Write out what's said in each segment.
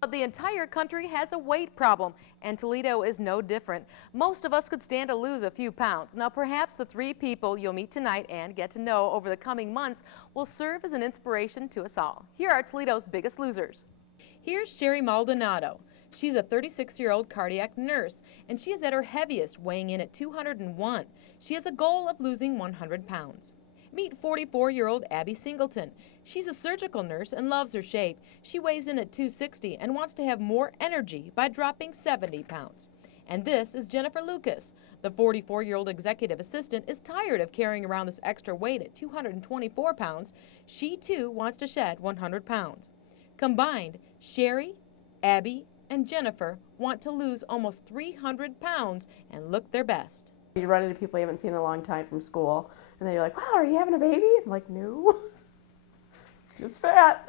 But the entire country has a weight problem, and Toledo is no different. Most of us could stand to lose a few pounds. Now, perhaps the three people you'll meet tonight and get to know over the coming months will serve as an inspiration to us all. Here are Toledo's biggest losers. Here's Sherry Maldonado. She's a 36-year-old cardiac nurse, and she is at her heaviest, weighing in at 201. She has a goal of losing 100 pounds. Meet 44-year-old Abby Singleton. She's a surgical nurse and loves her shape. She weighs in at 260 and wants to have more energy by dropping 70 pounds. And this is Jennifer Lucas. The 44-year-old executive assistant is tired of carrying around this extra weight at 224 pounds. She, too, wants to shed 100 pounds. Combined, Sherry, Abby, and Jennifer want to lose almost 300 pounds and look their best. You run into people you haven't seen in a long time from school, and then you're like, wow, are you having a baby? I'm like, no, just fat.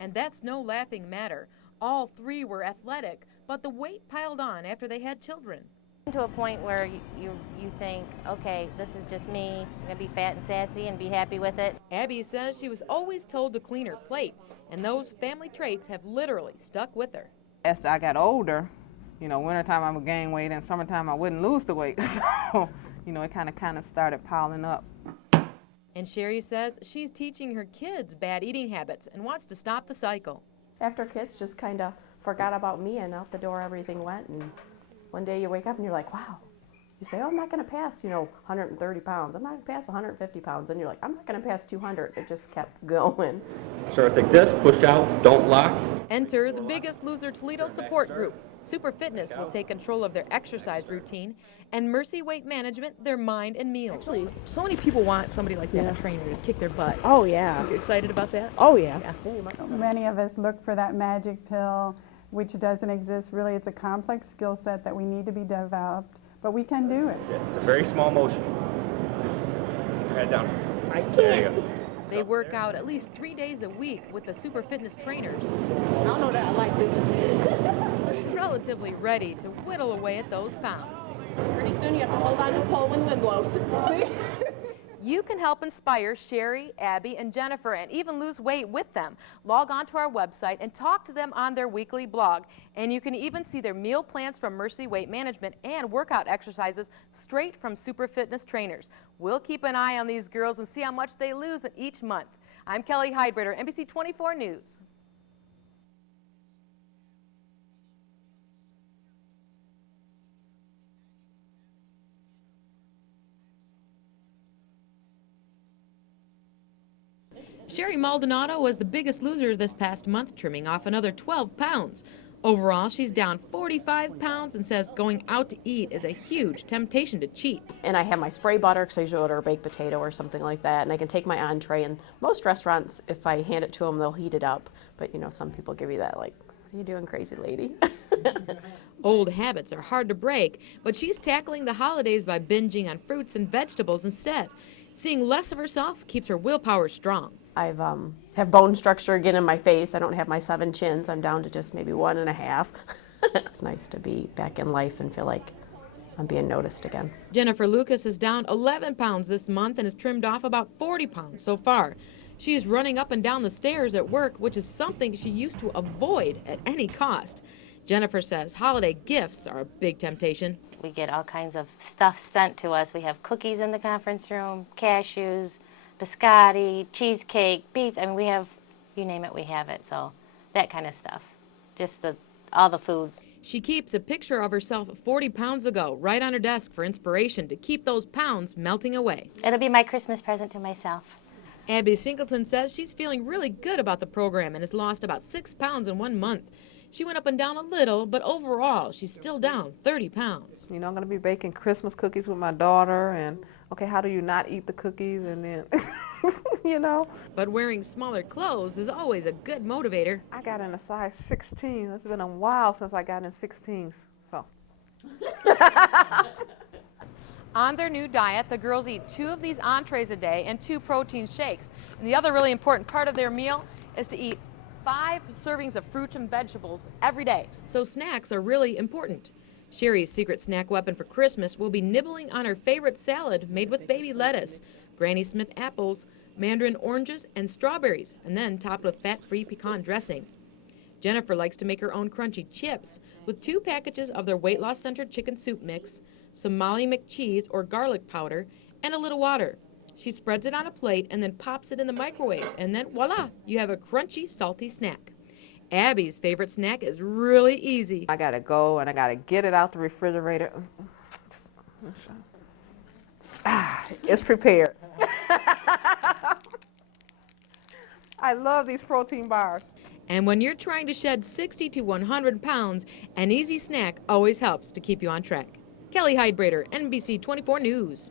And that's no laughing matter. All three were athletic, but the weight piled on after they had children. To a point where you think, okay, this is just me. I'm going to be fat and sassy and be happy with it. Abby says she was always told to clean her plate, and those family traits have literally stuck with her. As I got older, you know, wintertime I would gain weight, and summertime I wouldn't lose the weight. So, you know, it kind of started piling up. And Sherry says she's teaching her kids bad eating habits and wants to stop the cycle. After kids just kind of forgot about me, and out the door everything went, and one day you wake up and you're like, wow. You say, oh, I'm not going to pass, 130 pounds. I'm not going to pass 150 pounds. And you're like, I'm not going to pass 200. It just kept going. Start like this, push out, don't lock. Enter the Biggest Loser Toledo support group. Super Fitness will take control of their exercise routine, and Mercy Weight Management their mind and meals. Actually, so many people want somebody like that, a trainer, to kick their butt. Oh, yeah. Are you excited about that? Oh, yeah. Many of us look for that magic pill, which doesn't exist. Really, it's a complex skill set that we need to be developed, but we can do it. It's a very small motion. Keep your head down. I can't. There you go. They work out at least 3 days a week with the Super Fitness trainers, I don't know that I like this. relatively ready to whittle away at those pounds. Pretty soon you have to hold on to the pole when the wind blows. See? You can help inspire Sherry, Abby, and Jennifer and even lose weight with them. Log on to our website and talk to them on their weekly blog. And you can even see their meal plans from Mercy Weight Management and workout exercises straight from Super Fitness trainers. We'll keep an eye on these girls and see how much they lose in each month. I'm Kelly Heidbreder, NBC 24 News. Sherry Maldonado was the biggest loser this past month, trimming off another 12 pounds. Overall, she's down 45 pounds and says going out to eat is a huge temptation to cheat. And I have my spray butter because I usually order a baked potato or something like that, and I can take my entree. And most restaurants, if I hand it to them, they'll heat it up. But, some people give you that, like, what are you doing, crazy lady? Old habits are hard to break, but she's tackling the holidays by binging on fruits and vegetables instead. Seeing less of herself keeps her willpower strong. I've have bone structure again in my face. I don't have my 7 chins. I'm down to just maybe 1.5. It's nice to be back in life and feel like I'm being noticed again. Jennifer Lucas is down 11 pounds this month and has trimmed off about 40 pounds so far. She's running up and down the stairs at work, which is something she used to avoid at any cost. Jennifer says holiday gifts are a big temptation. We get all kinds of stuff sent to us. We have cookies in the conference room, cashews, biscotti, cheesecake, beets. I mean, we have, you name it, we have it. So that kind of stuff, just all the food. She keeps a picture of herself 40 pounds ago right on her desk for inspiration to keep those pounds melting away. It'll be my Christmas present to myself. Abby Singleton says she's feeling really good about the program and has lost about 6 pounds in 1 month. She went up and down a little, but overall, she's still down 30 pounds. I'm going to be baking Christmas cookies with my daughter, and okay, how do you not eat the cookies, and then, But wearing smaller clothes is always a good motivator. I got in a size 16. It's been a while since I got in 16s, so. On their new diet, the girls eat 2 of these entrees a day and 2 protein shakes. And the other really important part of their meal is to eat 5 servings of fruits and vegetables every day. So snacks are really important. Sherry's secret snack weapon for Christmas will be nibbling on her favorite salad made with baby lettuce, Granny Smith apples, mandarin oranges, and strawberries, and then topped with fat-free pecan dressing. Jennifer likes to make her own crunchy chips with 2 packages of their weight loss-centered chicken soup mix, some Molly McCheese or garlic powder, and a little water. She spreads it on a plate and then pops it in the microwave, and then voila, you have a crunchy, salty snack. Abby's favorite snack is really easy. I gotta go and I gotta get it out the refrigerator. It's prepared. I love these protein bars. And when you're trying to shed 60 to 100 pounds, an easy snack always helps to keep you on track. Kelly Hyde-Brader, NBC 24 News.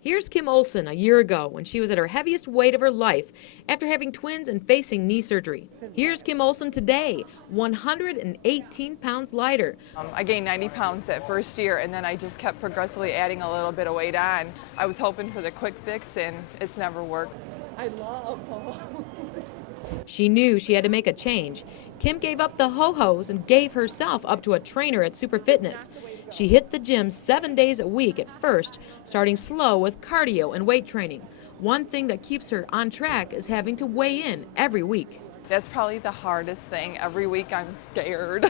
Here's Kim Olson a year ago when she was at her heaviest weight of her life after having twins and facing knee surgery. Here's Kim Olson today, 118 pounds lighter. I gained 90 pounds that first year, and then I just kept progressively adding a little bit of weight on. I was hoping for the quick fix, and it's never worked. I love She knew she had to make a change. Kim gave up the ho-hos and gave herself up to a trainer at Super Fitness. She hit the gym 7 days a week at first, starting slow with cardio and weight training. One thing that keeps her on track is having to weigh in every week. That's probably the hardest thing. Every week I'm scared.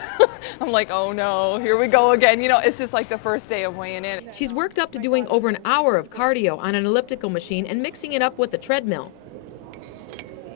I'm like, oh no, here we go again. You know, it's just like the first day of weighing in. She's worked up to doing over an hour of cardio on an elliptical machine and mixing it up with the treadmill.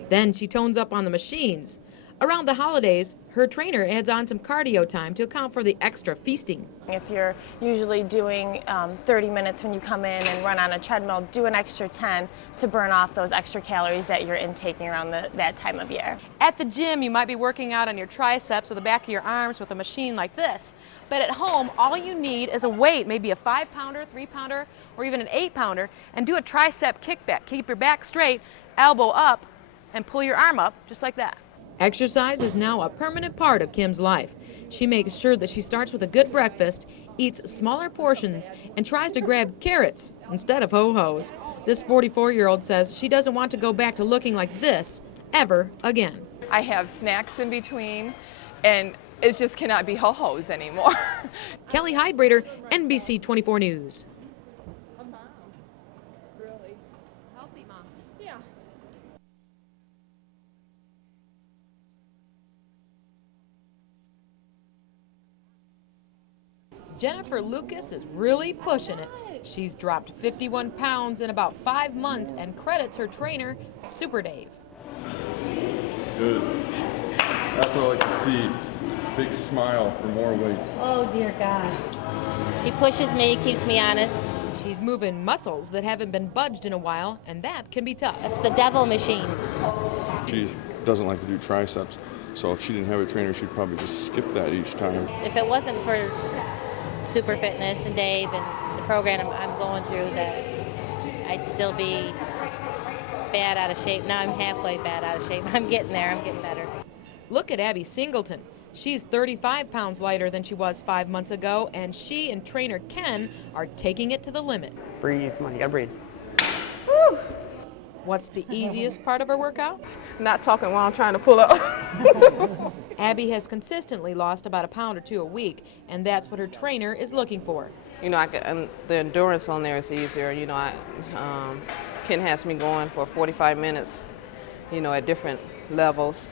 Then she tones up on the machines. Around the holidays, her trainer adds on some cardio time to account for the extra feasting. If you're usually doing 30 minutes when you come in and run on a treadmill, do an extra 10 to burn off those extra calories that you're intaking around that time of year. At the gym, you might be working out on your triceps or the back of your arms with a machine like this. But at home, all you need is a weight, maybe a 5-pounder, 3-pounder, or even an 8-pounder, and do a tricep kickback. Keep your back straight, elbow up, and pull your arm up, just like that. Exercise is now a permanent part of Kim's life. She makes sure that she starts with a good breakfast, eats smaller portions, and tries to grab carrots instead of ho-hos. This 44-year-old says she doesn't want to go back to looking like this ever again. I have snacks in between, and it just cannot be ho-hos anymore. Kelly Hyde-Brader, NBC 24 News. a mom. Really. Healthy mom. Yeah. Jennifer Lucas is really pushing it. She's dropped 51 pounds in about 5 months and credits her trainer, Super Dave. Good. That's what I like to see. Big smile for more weight. Oh, dear God. He pushes me, keeps me honest. She's moving muscles that haven't been budged in a while, and that can be tough. That's the devil machine. She doesn't like to do triceps, so if she didn't have a trainer, she'd probably just skip that each time. If it wasn't for Super Fitness and Dave and the program I'm going through, that I'd still be bad out of shape. Now I'm halfway bad out of shape. I'm getting there. I'm getting better. Look at Abby Singleton. She's 35 pounds lighter than she was 5 months ago, and she and trainer Ken are taking it to the limit. Breathe, come on, you gotta breathe. Woo! What's the easiest part of her workout? Not talking while I'm trying to pull up. Abby has consistently lost about 1 pound or 2 a week, and that's what her trainer is looking for. You know, the endurance on there is easier. You know, Ken has me going for 45 minutes, you know, at different levels.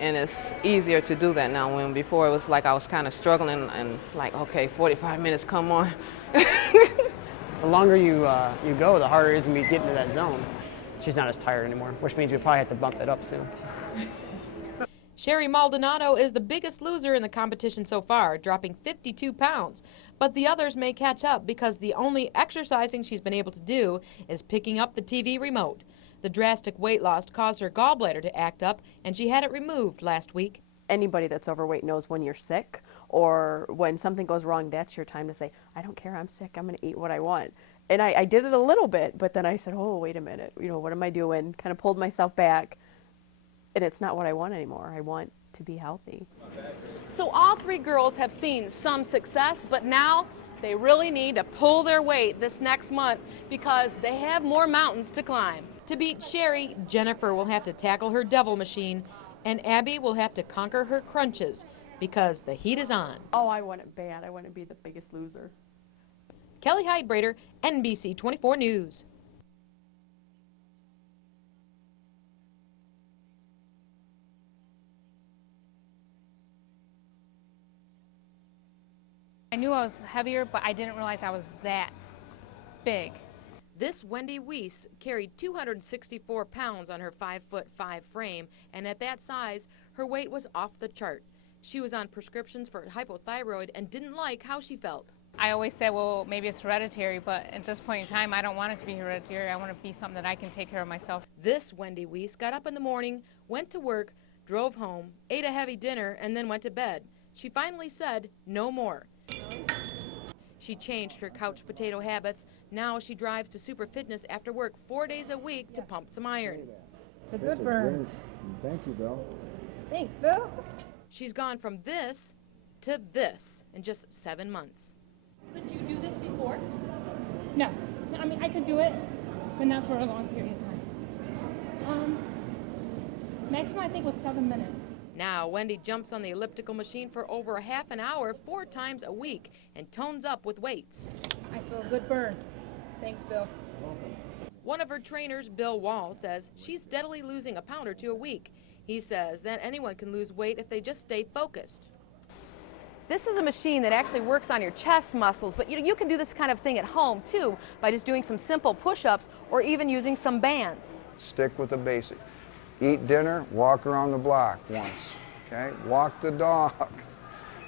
And it's easier to do that now, when before it was like I was kind of struggling and like, okay, 45 minutes, come on. The longer you go, the harder it is to get into that zone. She's not as tired anymore, which means we probably have to bump that up soon. Sherry Maldonado is the biggest loser in the competition so far, dropping 52 pounds. But the others may catch up because the only exercising she's been able to do is picking up the TV remote. The drastic weight loss caused her gallbladder to act up, and she had it removed last week. Anybody that's overweight knows when you're sick or when something goes wrong, that's your time to say, I don't care, I'm sick, I'm going to eat what I want. And I did it a little bit, but then I said, oh, wait a minute, you know, what am I doing? Kind of pulled myself back, and it's not what I want anymore. I want to be healthy. So all 3 girls have seen some success, but now they really need to pull their weight this next month because they have more mountains to climb. To beat Sherry, Jennifer will have to tackle her devil machine, and Abby will have to conquer her crunches because the heat is on. Oh, I want it bad. I want to be the biggest loser. Kelly Heidbrader, NBC 24 News. I knew I was heavier, but I didn't realize I was that big. This Wendy Weiss carried 264 pounds on her 5'5" frame, and at that size, her weight was off the chart. She was on prescriptions for hypothyroid and didn't like how she felt. I always said, well, maybe it's hereditary, but at this point in time, I don't want it to be hereditary. I want to be something that I can take care of myself. This Wendy Weiss got up in the morning, went to work, drove home, ate a heavy dinner, and then went to bed. She finally said, no more. She changed her couch potato habits. Now she drives to Super Fitness after work 4 days a week to pump some iron. It's a good burn. Thank you, Bill. Thanks, Bill. She's gone from this to this in just 7 months. Could you do this before? No. I mean, I could do it, but not for a long period of time. Maximum, I think, was 7 minutes. Now, Wendy jumps on the elliptical machine for over a half an hour 4 times a week and tones up with weights. I feel a good burn. Thanks, Bill. One of her trainers, Bill Wall, says she's steadily losing a pound or two a week. He says that anyone can lose weight if they just stay focused. This is a machine that actually works on your chest muscles, but you can do this kind of thing at home too by just doing some simple push-ups or even using some bands. Stick with the basics. Eat dinner, walk around the block once, okay? Walk the dog.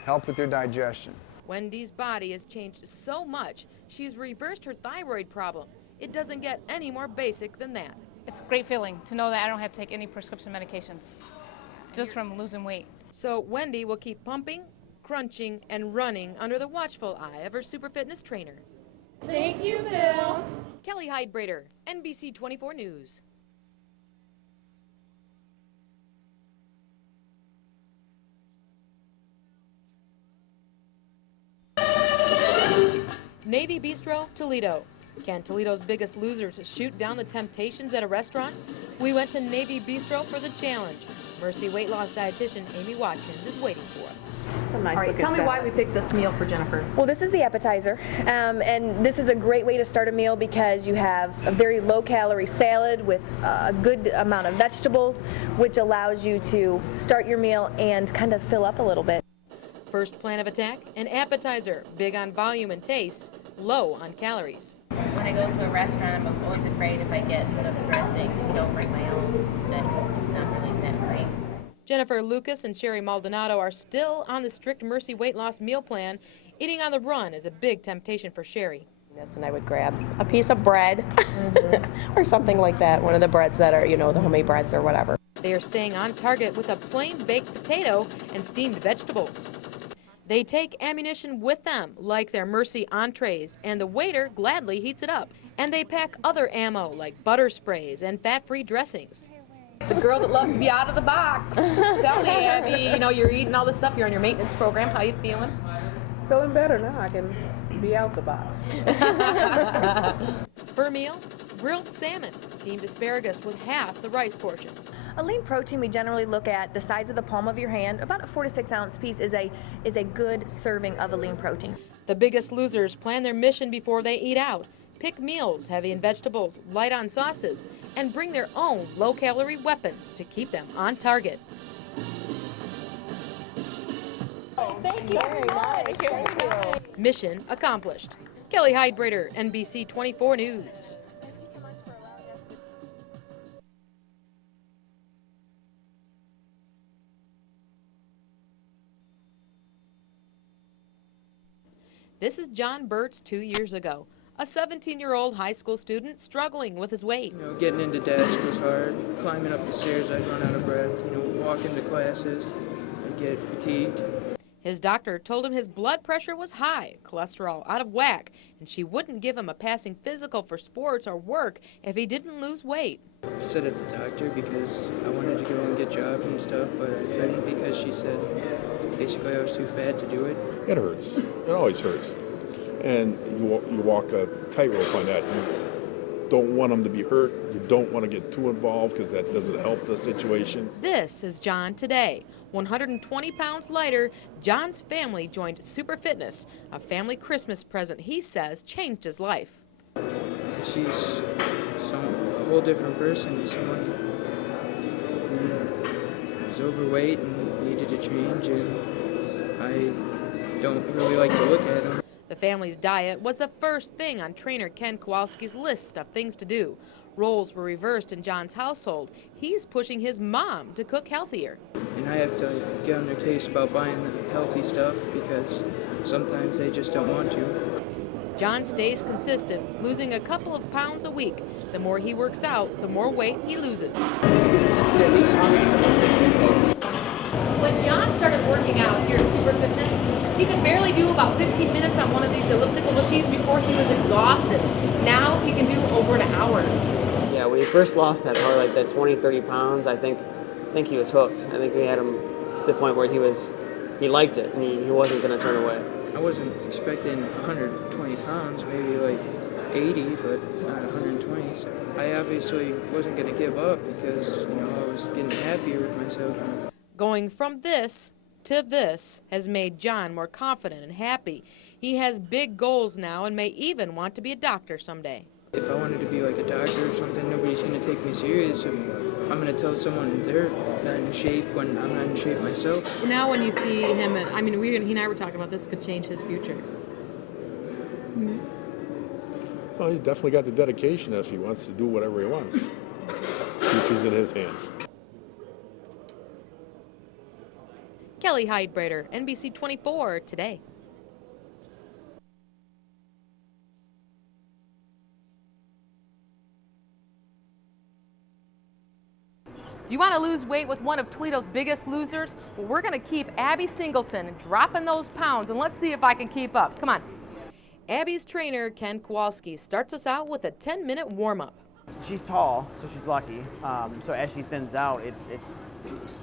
Help with your digestion. Wendy's body has changed so much, she's reversed her thyroid problem. It doesn't get any more basic than that. It's a great feeling to know that I don't have to take any prescription medications just from losing weight. So Wendy will keep pumping, crunching, and running under the watchful eye of her Super Fitness trainer. Thank you, Bill. Kelly Heidbrader, NBC 24 News. Navy Bistro, Toledo. Can Toledo's biggest losers shoot down the temptations at a restaurant? We went to Navy Bistro for the challenge. Mercy weight loss dietitian Amy Watkins is waiting for us. All right, tell me why we picked this meal for Jennifer. Well, this is the appetizer, and this is a great way to start a meal because you have a very low-calorie salad with a good amount of vegetables, which allows you to start your meal and kind of fill up a little bit. First plan of attack, an appetizer, big on volume and taste, low on calories. When I go to a restaurant, I'm always afraid if I get the dressing, don't bring my own, that it's not really that great. Jennifer Lucas and Sherry Maldonado are still on the strict Mercy weight loss meal plan. Eating on the run is a big temptation for Sherry. And I would grab a piece of bread or something like that, one of the breads that are, the homemade breads or whatever. They are staying on target with a plain baked potato and steamed vegetables. They take ammunition with them, like their Mercy entrees, and the waiter gladly heats it up. And they pack other ammo, like butter sprays and fat-free dressings. The girl that loves to be out of the box. Tell me, Abby, you're eating all this stuff, you're on your maintenance program, how you feeling? Feeling better now, I can be out the box. Her meal, grilled salmon, steamed asparagus with half the rice portion. A lean protein, we generally look at the size of the palm of your hand. About a 4 to 6 ounce piece is a good serving of a lean protein. The biggest losers plan their mission before they eat out. Pick meals heavy in vegetables, light on sauces, and bring their own low-calorie weapons to keep them on target. Thank you. Very nice. Thank you. Mission accomplished. Kelly Heidbrader, NBC 24 News. This is John Burt's 2 years ago. A 17-year-old high school student struggling with his weight. Getting into desk was hard. Climbing up the stairs, I'd run out of breath. Walking to classes, I'd get fatigued. His doctor told him his blood pressure was high, cholesterol out of whack, and she wouldn't give him a passing physical for sports or work if he didn't lose weight. I upset at the doctor because I wanted to go and get jobs and stuff, but I couldn't because she said basically I was too fat to do it. It hurts. It always hurts. And you walk a tightrope on that. don't want them to be hurt. You don't want to get too involved because that doesn't help the situation. This is John today. 120 pounds lighter, John's family joined Super Fitness, a family Christmas present he says changed his life. She's a whole different person, someone who was overweight and needed a change, and I don't really like to look at him. The family's diet was the first thing on trainer Ken Kowalski's list of things to do. Roles were reversed in John's household. He's pushing his mom to cook healthier. And I have to get on their case about buying the healthy stuff because sometimes they just don't want to. John stays consistent, losing a couple of pounds a week. The more he works out, the more weight he loses. When John started working out here at Super Fitness, he could barely do about 15 minutes on one of these elliptical machines before he was exhausted. Now he can do over an hour. Yeah, when he first lost that, probably like that 20, 30 pounds, I think he was hooked. I think we had him to the point where he liked it and he wasn't going to turn away. I wasn't expecting 120 pounds, maybe like 80, but not 120. So I obviously wasn't going to give up because, I was getting happier with myself. Going from this to this has made John more confident and happy. He has big goals now and may even want to be a doctor someday. If I wanted to be like a doctor or something, nobody's going to take me serious if I'm going to tell someone they're not in shape when I'm not in shape myself. Now when you see him, he and I were talking about this could change his future. Well, he's definitely got the dedication if he wants to do whatever he wants. Future's in his hands. Kelly Heidbreder, NBC 24 Today. Do you want to lose weight with one of Toledo's biggest losers? Well, we're going to keep Abby Singleton dropping those pounds, and let's see if I can keep up. Come on. Abby's trainer, Ken Kowalski, starts us out with a 10-minute warm-up. She's tall, so she's lucky. So as she thins out, it's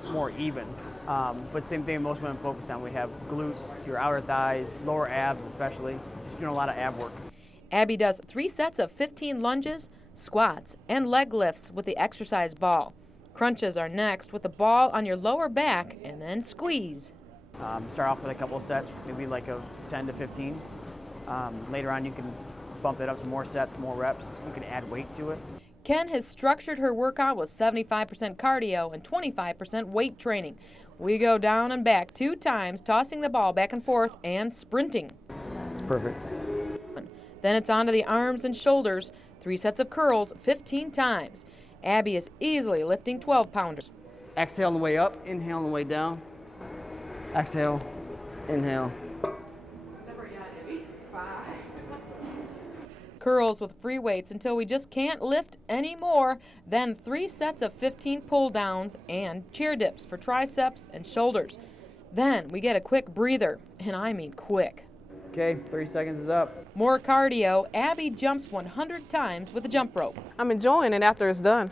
more even. But same thing most women focus on. We have glutes, your outer thighs, lower abs especially. Just doing a lot of ab work. Abby does 3 sets of 15 lunges, squats, and leg lifts with the exercise ball. Crunches are next with the ball on your lower back and then squeeze. Start off with a couple of sets, maybe like of 10 to 15. Later on you can bump it up to more sets, more reps. You can add weight to it. Ken has structured her workout with 75% cardio and 25% weight training. We go down and back 2 times, tossing the ball back and forth and sprinting. It's perfect. Then it's on to the arms and shoulders, 3 sets of curls 15 times. Abby is easily lifting 12-pounders. Exhale on the way up, inhale on the way down. Exhale, inhale. Curls with free weights until we just can't lift anymore. Then 3 sets of 15 pull downs and chair dips for triceps and shoulders. Then we get a quick breather, and I mean quick. Okay, 30 seconds is up. More cardio. Abby jumps 100 times with a jump rope. I'm enjoying it after it's done.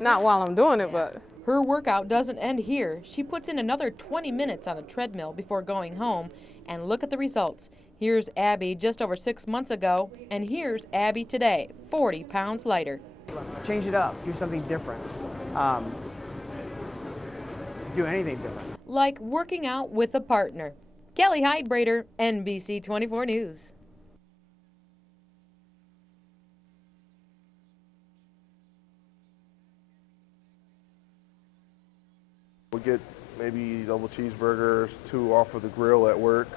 Not while I'm doing it, but. Her workout doesn't end here. She puts in another 20 minutes on the treadmill before going home, and look at the results. Here's Abby just over 6 months ago, and here's Abby today, 40 pounds lighter. Change it up, do something different. Do anything different. Like working out with a partner. Kelly Heidbreder, NBC 24 News. We get maybe double cheeseburgers, 2 off of the grill at work,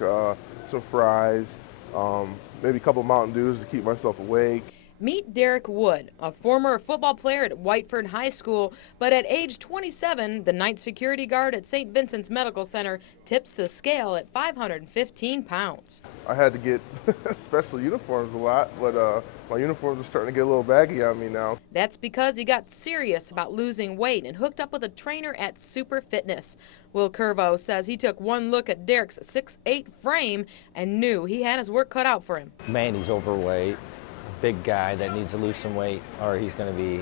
some fries, maybe a couple Mountain Dews to keep myself awake. Meet Derek Wood, a former football player at Whiteford High School, but at age 27, the night security guard at St. Vincent's Medical Center tips the scale at 515 pounds. I had to get special uniforms a lot, but my uniforms are starting to get a little baggy on me now. That's because he got serious about losing weight and hooked up with a trainer at Super Fitness. Will Curvo says he took one look at Derek's 6'8" frame and knew he had his work cut out for him. Man, he's overweight. Big guy that needs to lose some weight or he's going to be,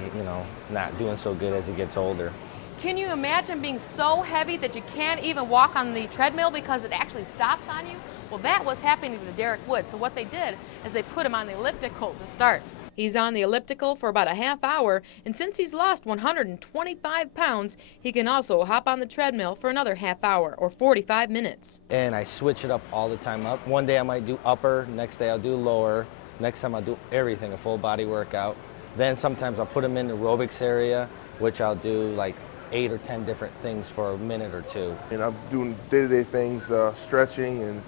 not doing so good as he gets older. Can you imagine being so heavy that you can't even walk on the treadmill because it actually stops on you? Well, that was happening to Derek Wood, so what they did is they put him on the elliptical to start. He's on the elliptical for about a half hour, and since he's lost 125 pounds, he can also hop on the treadmill for another half hour or 45 minutes. And I switch it up all the time up. One day I might do upper, next day I'll do lower, next time I'll do everything, a full body workout. Then sometimes I'll put them in the aerobics area, which I'll do like 8 or 10 different things for a minute or two. And I'm doing day-to-day things, stretching and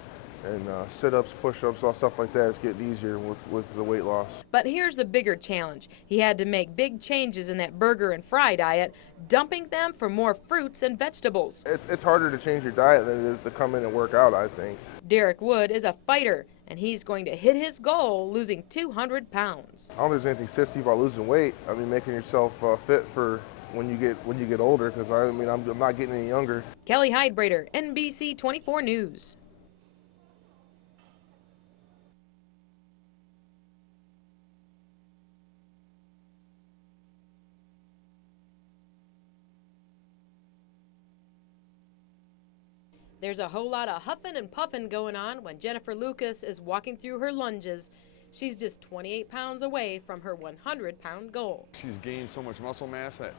sit-ups, push-ups, all stuff like that. It's getting easier with the weight loss. But here's the bigger challenge. He had to make big changes in that burger and fry diet, dumping them for more fruits and vegetables. It's harder to change your diet than it is to come in and work out, I think. Derek Wood is a fighter, and he's going to hit his goal, losing 200 pounds. I don't think there's anything sissy about losing weight. I mean, making yourself fit for when you get older, because I'm not getting any younger. Kelly Hydebrader, NBC 24 News. There's a whole lot of huffing and puffing going on when Jennifer Lucas is walking through her lunges. She's just 28 pounds away from her 100-pound goal. She's gained so much muscle mass that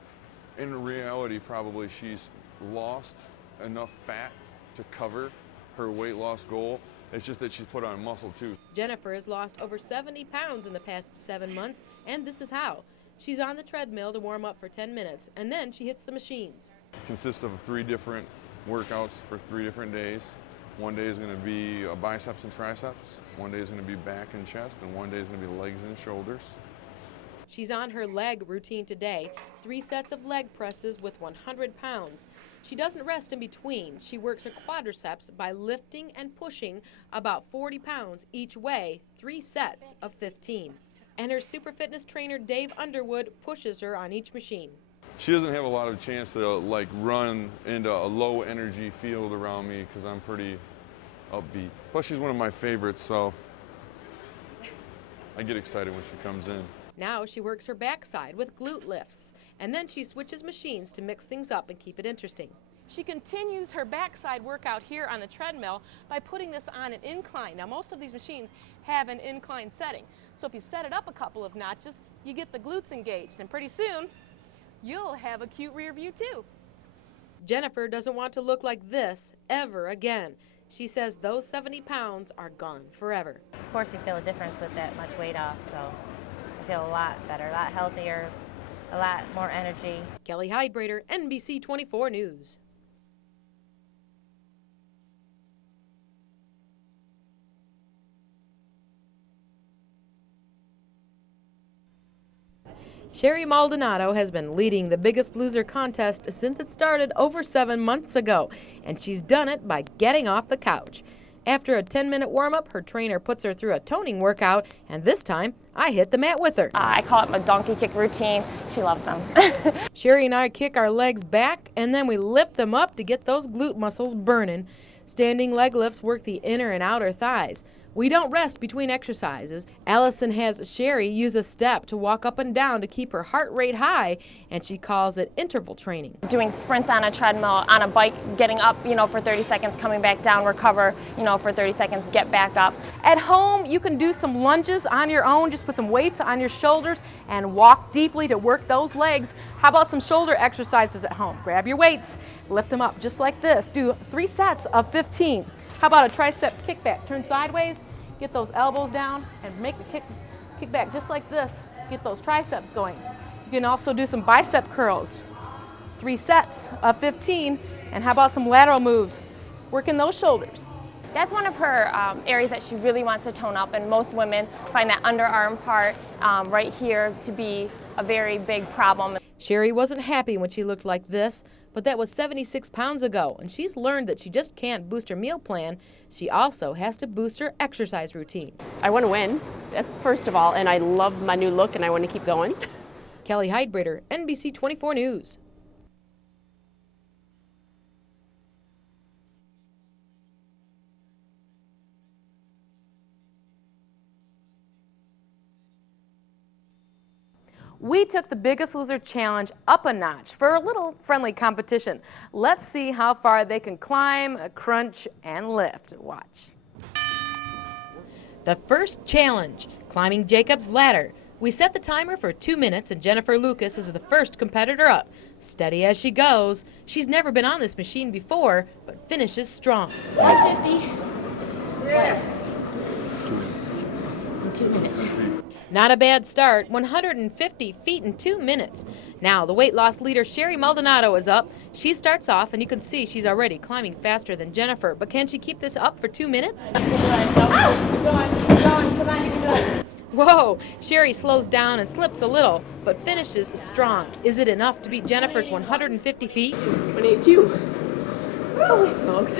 in reality probably she's lost enough fat to cover her weight loss goal. It's just that she's put on muscle too. Jennifer has lost over 70 pounds in the past 7 months, and this is how. She's on the treadmill to warm up for 10 minutes, and then she hits the machines. It consists of 3 different workouts for 3 different days. One day is going to be biceps and triceps, one day is going to be back and chest, and one day is going to be legs and shoulders. She's on her leg routine today, 3 sets of leg presses with 100 pounds. She doesn't rest in between. She works her quadriceps by lifting and pushing about 40 pounds each way, 3 sets of 15. And her super fitness trainer Dave Underwood pushes her on each machine. She doesn't have a lot of chance to like run into a low energy field around me because I'm pretty upbeat. Plus she's one of my favorites, so I get excited when she comes in. Now she works her backside with glute lifts, and then she switches machines to mix things up and keep it interesting. She continues her backside workout here on the treadmill by putting this on an incline. Now most of these machines have an incline setting, so if you set it up a couple of notches, you get the glutes engaged, and pretty soon you'll have a cute rear view too. Jennifer doesn't want to look like this ever again. She says those 70 pounds are gone forever. Of course you feel a difference with that much weight off, so I feel a lot better, a lot healthier, a lot more energy. Kelly Hydebrader, NBC 24 News. Sherry Maldonado has been leading the Biggest Loser contest since it started over 7 months ago, and she's done it by getting off the couch. After a 10-minute warm-up, her trainer puts her through a toning workout, and this time, I hit the mat with her. I call it my donkey kick routine. She loves them. Sherry and I kick our legs back, and then we lift them up to get those glute muscles burning. Standing leg lifts work the inner and outer thighs. We don't rest between exercises. Allison has Sherry use a step to walk up and down to keep her heart rate high, and she calls it interval training. Doing sprints on a treadmill, on a bike, getting up, for 30 seconds, coming back down, recover, for 30 seconds, get back up. At home, you can do some lunges on your own. Just put some weights on your shoulders and walk deeply to work those legs. How about some shoulder exercises at home? Grab your weights, lift them up just like this. Do 3 sets of 15. How about a tricep kickback? Turn sideways, get those elbows down, and make the kick back just like this. Get those triceps going. You can also do some bicep curls. 3 sets of 15. And how about some lateral moves? Working those shoulders. That's one of her areas that she really wants to tone up, and most women find that underarm part right here to be a very big problem. Sherry wasn't happy when she looked like this, but that was 76 pounds ago, and she's learned that she just can't boost her meal plan. She also has to boost her exercise routine. I want to win, that's first of all, and I love my new look and I want to keep going. Kelly Hydebrader, NBC 24 News. We took the Biggest Loser challenge up a notch for a little friendly competition. Let's see how far they can climb, crunch, and lift. Watch. The first challenge, climbing Jacob's ladder. We set the timer for 2 minutes and Jennifer Lucas is the first competitor up. Steady as she goes. She's never been on this machine before, but finishes strong. 150. Yeah. In 2 minutes. Not a bad start, 150 feet in 2 minutes. Now the weight loss leader Sherry Maldonado is up. She starts off and you can see she's already climbing faster than Jennifer, but can she keep this up for 2 minutes? Whoa, Sherry slows down and slips a little, but finishes strong. Is it enough to beat Jennifer's 150 feet? 182. Holy smokes.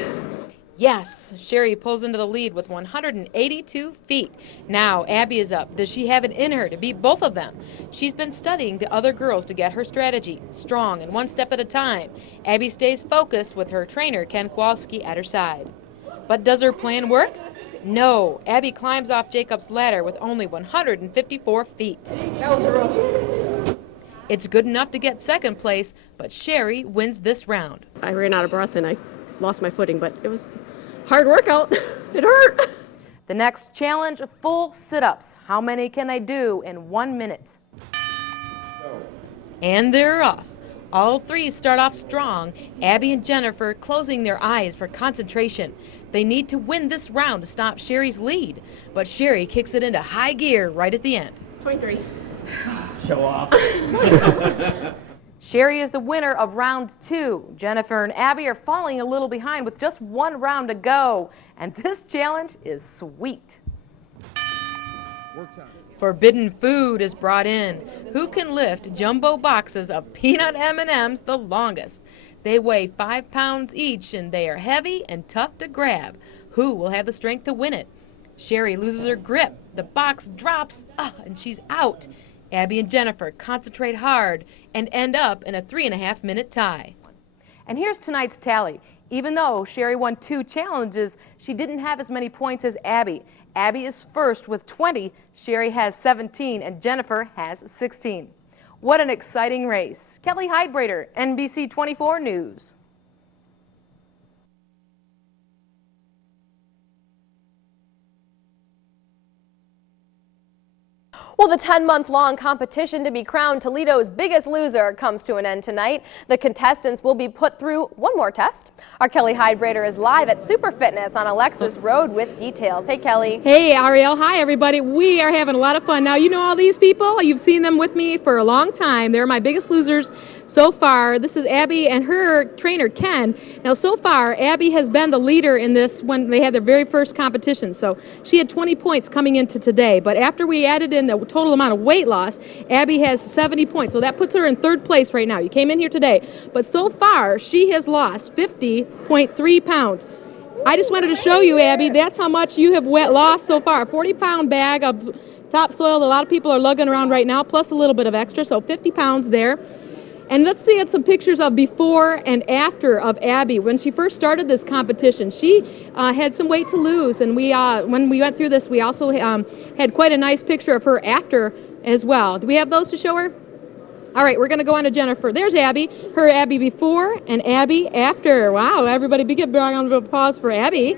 Yes, Sherry pulls into the lead with 182 feet. Now Abby is up. Does she have it in her to beat both of them? She's been studying the other girls to get her strategy, strong and one step at a time. Abby stays focused with her trainer, Ken Kowalski, at her side. But does her plan work? No. Abby climbs off Jacob's ladder with only 154 feet. That was rough. It's good enough to get second place, but Sherry wins this round. I ran out of breath and I lost my footing, but it was a hard workout. It hurt. The next challenge, full sit-ups. How many can they do in 1 minute? And they're off. All three start off strong, Abby and Jennifer closing their eyes for concentration. They need to win this round to stop Sherry's lead, but Sherry kicks it into high gear right at the end. 23. Show off. Sherry is the winner of round 2. Jennifer and Abby are falling a little behind with just 1 round to go, and this challenge is sweet. Work time. Forbidden food is brought in. Who can lift jumbo boxes of peanut M&Ms the longest? They weigh 5 pounds each and they are heavy and tough to grab. Who will have the strength to win it? Sherry loses her grip. The box drops, and she's out. Abby and Jennifer concentrate hard and end up in a 3.5 minute tie. And here's tonight's tally. Even though Sherry won 2 challenges, she didn't have as many points as Abby. Abby is first with 20, Sherry has 17, and Jennifer has 16. What an exciting race. Kelly Heidbrader, NBC 24 News. Well, the 10-month-long competition to be crowned Toledo's biggest loser comes to an end tonight. The contestants will be put through one more test. Our Kelly Heidbrader is live at Super Fitness on Alexis Road with details. Hey, Kelly. Hey, Ariel. Hi, everybody. We are having a lot of fun. Now, you know all these people. You've seen them with me for a long time. They're my biggest losers so far. This is Abby and her trainer, Ken. Now, so far, Abby has been the leader in this when they had their very first competition. So she had 20 points coming into today. But after we added in the total amount of weight loss, Abby has 70 points. So that puts her in 3rd place right now. You came in here today. But so far, she has lost 50.3 pounds. I just wanted to show you, Abby, that's how much you have lost so far. A 40-pound bag of topsoil that a lot of people are lugging around right now, plus a little bit of extra, so 50 pounds there. And let's see some pictures of before and after of Abby. When she first started this competition, she had some weight to lose, and when we went through this, we also had quite a nice picture of her after as well. Do we have those to show her? All right, we're going to go on to Jennifer. There's Abby, her Abby before and Abby after. Wow, everybody give a round of applause for Abby.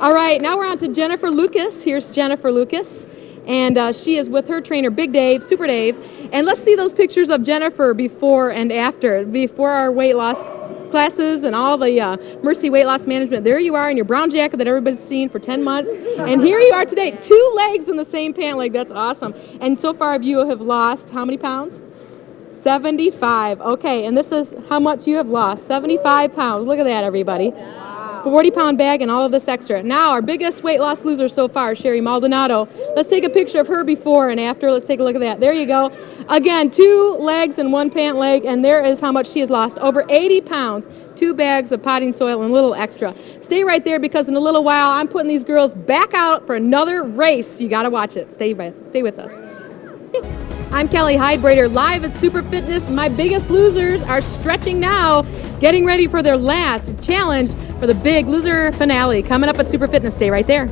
All right, now we're on to Jennifer Lucas. Here's Jennifer Lucas. And she is with her trainer, Big Dave, Super Dave. And let's see those pictures of Jennifer before and after, before our weight loss classes and all the Mercy Weight Loss Management. There you are in your brown jacket that everybody's seen for 10 months. And here you are today, 2 legs in the same pant leg. That's awesome. And so far you have lost how many pounds? 75. Okay, and this is how much you have lost, 75 pounds. Look at that, everybody. 40-pound bag and all of this extra. Now, our biggest weight loss loser so far, Sherry Maldonado. Let's take a picture of her before and after. Let's take a look at that. There you go. Again, 2 legs and 1 pant leg, and there is how much she has lost. Over 80 pounds, 2 bags of potting soil and a little extra. Stay right there because in a little while, I'm putting these girls back out for another race. You got to watch it. Stay with us. I'm Kelly Heidbrader, live at Super Fitness. My biggest losers are stretching now, getting ready for their last challenge for the big loser finale coming up at Super Fitness. Stay right there.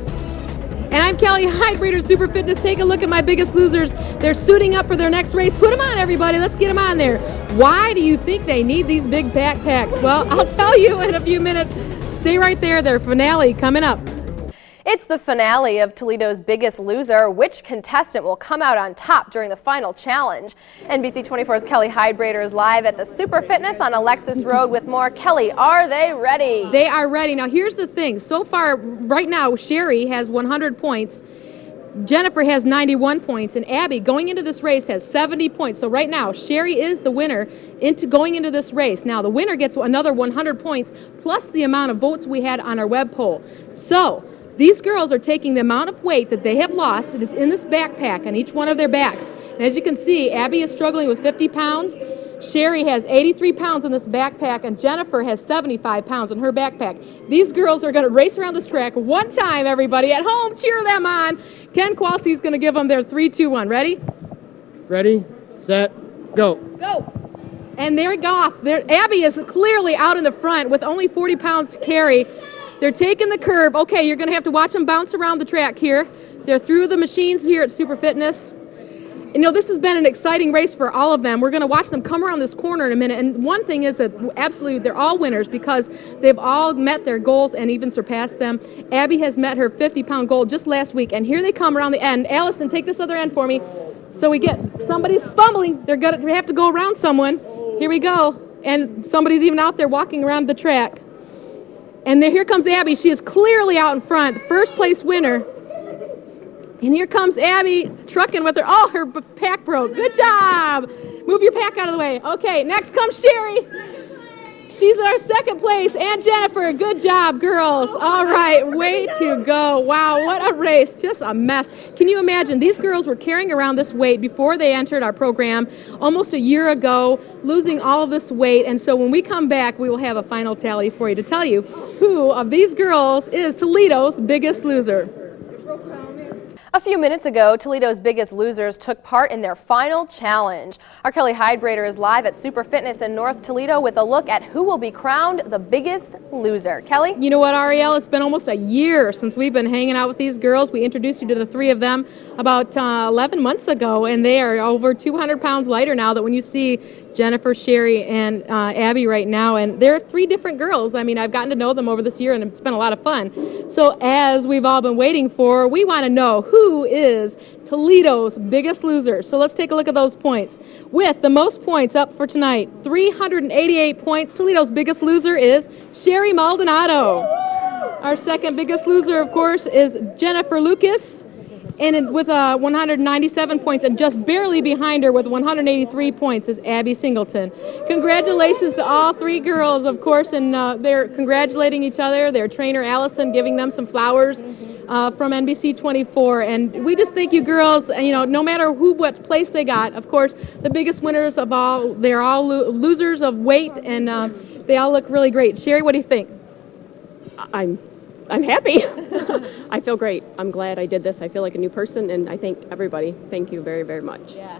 And I'm Kelly Heidbrader, Super Fitness. Take a look at my biggest losers. They're suiting up for their next race. Put them on, everybody. Let's get them on there. Why do you think they need these big backpacks? Well, I'll tell you in a few minutes. Stay right there. Their finale coming up. It's the finale of Toledo's Biggest Loser. Which contestant will come out on top during the final challenge? NBC 24's Kelly Hydrater is live at the Super Fitness on Alexis Road with more. Kelly, are they ready? They are ready. Now here's the thing. So far, right now, Sherry has 100 points. Jennifer has 91 points, and Abby, going into this race, has 70 points. So right now, Sherry is the winner going into this race. Now, the winner gets another 100 points, plus the amount of votes we had on our web poll. So these girls are taking the amount of weight that they have lost. It is in this backpack on each one of their backs. And as you can see, Abby is struggling with 50 pounds. Sherry has 83 pounds in this backpack, and Jennifer has 75 pounds in her backpack. These girls are going to race around this track one time, everybody. At home, cheer them on. Ken Qualsey is going to give them their 3, 2, 1. Ready? Ready, set, go. Go. And there we go off. Abby is clearly out in the front with only 40 pounds to carry. They're taking the curve. Okay, you're going to have to watch them bounce around the track here. They're through the machines here at Super Fitness. You know, this has been an exciting race for all of them. We're going to watch them come around this corner in a minute. And one thing is that absolutely they're all winners because they've all met their goals and even surpassed them. Abby has met her 50-pound goal just last week. And here they come around the end. Allison, take this other end for me. So we get somebody's fumbling. We have to go around someone. Here we go. And somebody's even out there walking around the track. And here comes Abby. She is clearly out in front, first place winner. And here comes Abby trucking with her. Oh, her pack broke. Good job. Move your pack out of the way. Okay, next comes Sherry. She's our second place. And Jennifer. Good job, girls. All right, way to go. Wow, what a race. Just a mess. Can you imagine? These girls were carrying around this weight before they entered our program almost a year ago, losing all of this weight. And so when we come back, we will have a final tally for you to tell you who of these girls is Toledo's biggest loser. A few minutes ago, Toledo's Biggest Losers took part in their final challenge. Our Kelly Hydrater is live at Super Fitness in North Toledo with a look at who will be crowned the biggest loser. Kelly? You know what, Ariel? It's been almost a year since we've been hanging out with these girls. We introduced you to the 3 of them about 11 months ago, and they are over 200 pounds lighter now that when you see Jennifer, Sherry, and Abby right now, and they're 3 different girls. I mean, I've gotten to know them over this year, and it's been a lot of fun. So as we've all been waiting for, we want to know who is Toledo's biggest loser. So let's take a look at those points. With the most points up for tonight, 388 points, Toledo's biggest loser is Sherry Maldonado. Our second biggest loser, of course, is Jennifer Lucas, and with 197 points, and just barely behind her with 183 points is Abby Singleton. Congratulations to all 3 girls, of course, and they're congratulating each other. Their trainer, Allison, giving them some flowers from NBC 24, and we just thank you girls. You know, no matter what place they got, of course, the biggest winners of all, they're all losers of weight, and they all look really great. Sherry, what do you think? I'm happy. I feel great. I'm glad I did this. I feel like a new person, and I thank everybody. Thank you very, very much. Yeah.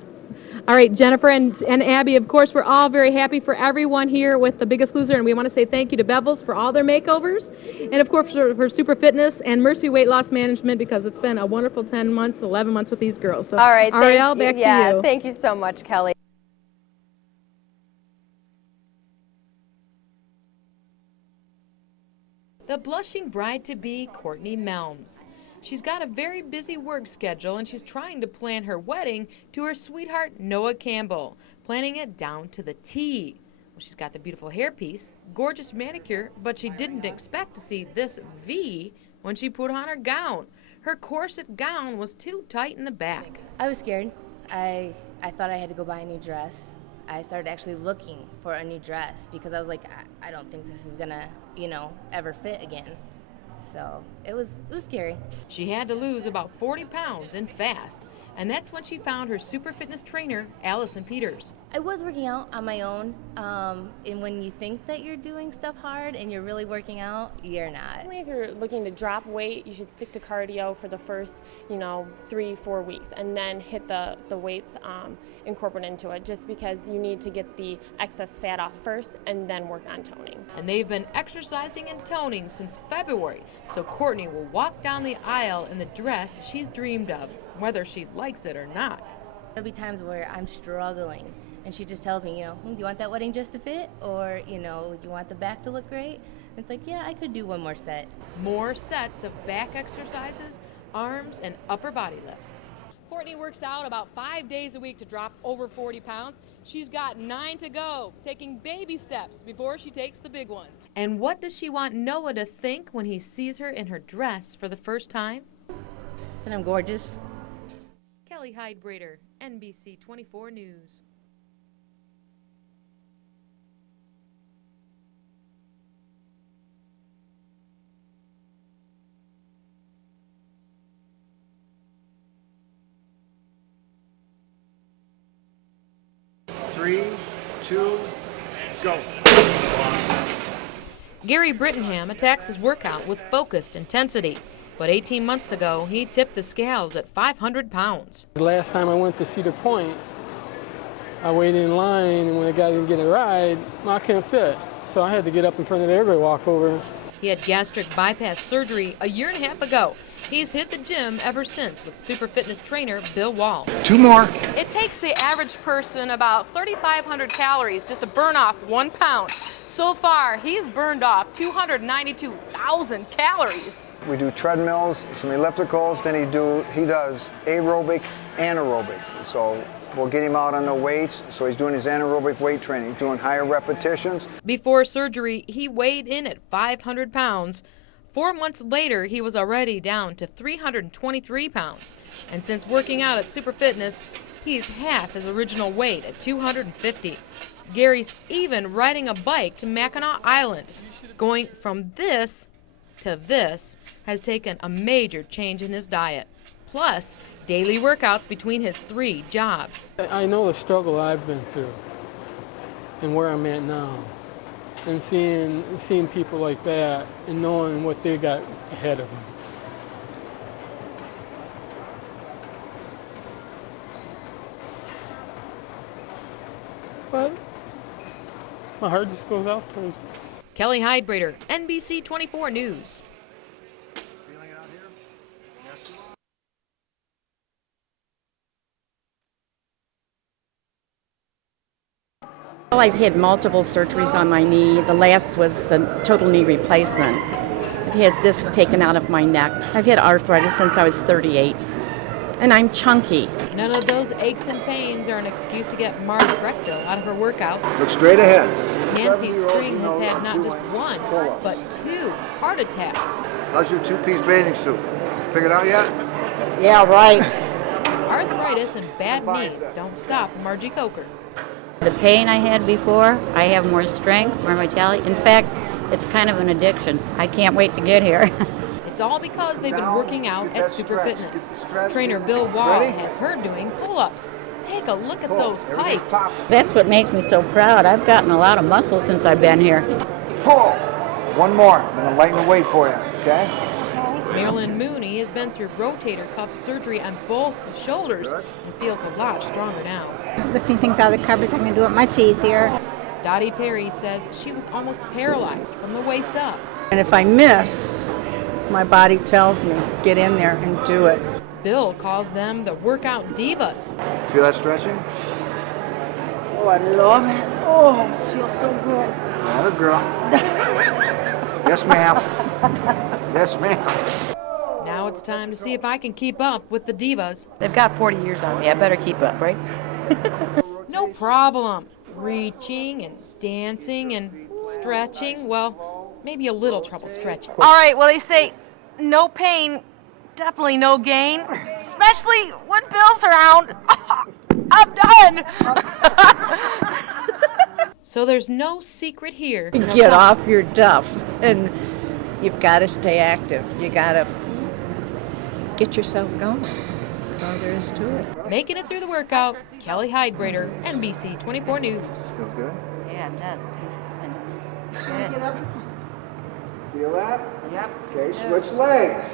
All right, Jennifer and Abby, of course, we're all very happy for everyone here with the Biggest Loser, and we want to say thank you to Bevels for all their makeovers, and of course for Super Fitness and Mercy Weight Loss Management, because it's been a wonderful 10 months, 11 months with these girls. So, all right, Ariel, back to you. Thank you so much, Kelly. The blushing bride-to-be, Courtney Melms. She's got a very busy work schedule, and she's trying to plan her wedding to her sweetheart, Noah Campbell, planning it down to the T. Well, she's got the beautiful hairpiece, gorgeous manicure, but she didn't expect to see this V when she put on her gown. Her corset gown was too tight in the back. I was scared. I thought I had to go buy a new dress. I started actually looking for a new dress because I was like, I don't think this is gonna, ever fit again. So it was scary. She had to lose about 40 pounds and fast, and that's when she found her Super Fitness trainer, Allison Peters. I was working out on my own, and when you think that you're doing stuff hard and you're really working out, you're not. If you're looking to drop weight, you should stick to cardio for the first, 3-4 weeks, and then hit the weights incorporate into it, just because you need to get the excess fat off first and then work on toning. And they've been exercising and toning since February, so Courtney will walk down the aisle in the dress she's dreamed of, whether she likes it or not. There'll be times where I'm struggling And she just tells me, do you want that wedding dress to fit? Or, do you want the back to look great? And it's like, yeah, I could do one more set. More sets of back exercises, arms, and upper body lifts. Courtney works out about 5 days a week to drop over 40 pounds. She's got 9 to go, taking baby steps before she takes the big ones. And what does she want Noah to think when he sees her in her dress for the first time? And I'm gorgeous. Kelly Hyde-Brader, NBC 24 News. Three, two, go. Gary Brittenham attacks his workout with focused intensity. But 18 months ago, he tipped the scales at 500 pounds. The last time I went to Cedar Point, I waited in line, and when the guy didn't get a ride, I couldn't fit. So I had to get up in front of the airway walkover. He had gastric bypass surgery a year and a half ago. He's hit the gym ever since with super fitness trainer Bill Wall. 2 more. It takes the average person about 3,500 calories just to burn off 1 pound. So far, he's burned off 292,000 calories. We do treadmills, some ellipticals, then he does aerobic, anaerobic. So we'll get him out on the weights, so he's doing his anaerobic weight training, doing higher repetitions. Before surgery, he weighed in at 500 pounds. 4 months later, he was already down to 323 pounds. And since working out at Super Fitness, he's half his original weight at 250. Gary's even riding a bike to Mackinac Island. Going from this to this has taken a major change in his diet. Plus, daily workouts between his 3 jobs. I know the struggle I've been through and where I'm at now. And seeing people like that and knowing what they got ahead of them. But my heart just goes out towards them. Kelly Hyde-Brader, NBC 24 News. Well, I've had multiple surgeries on my knee. The last was the total knee replacement. I've had discs taken out of my neck. I've had arthritis since I was 38. And I'm chunky. None of those aches and pains are an excuse to get Marty Brechtel out of her workout. Look straight ahead. Nancy Spring has had not just 1, but 2 heart attacks. How's your 2-piece bathing suit? Did you pick it out yet? Yeah, right. Arthritis and bad knees don't stop Margie Coker. The pain I had before, I have more strength, more vitality. In fact, it's kind of an addiction. I can't wait to get here. It's all because they've been working out at Super Fitness. Trainer Bill Wall has her doing pull-ups. Take a look at those pipes. That's what makes me so proud. I've gotten a lot of muscle since I've been here. Pull. 1 more. I'm going to lighten the weight for you, okay? Marilyn Mooney has been through rotator cuff surgery on both the shoulders and feels a lot stronger now. Lifting things out of the cupboards, I can do it much easier. Dottie Perry says she was almost paralyzed from the waist up. And if I miss, my body tells me, get in there and do it. Bill calls them the workout divas. Feel that stretching? Oh, I love it. Oh, it feels so good. Not a girl. Yes, ma'am. Yes, ma'am. Now it's time to see if I can keep up with the divas. They've got 40 years on me. I better keep up, right? No problem. Reaching and dancing and stretching. Well, maybe a little trouble stretching. All right, well, they say no pain, definitely no gain, especially when Bill's around. I'm done. So there's no secret here. Get off your duff, and you've got to stay active. You got to get yourself going. That's all there is to it. Making it through the workout, Kelly Hyde-Brader, NBC 24 News. Feel good? Yeah, it does. Feel that? Yep. Okay, switch legs.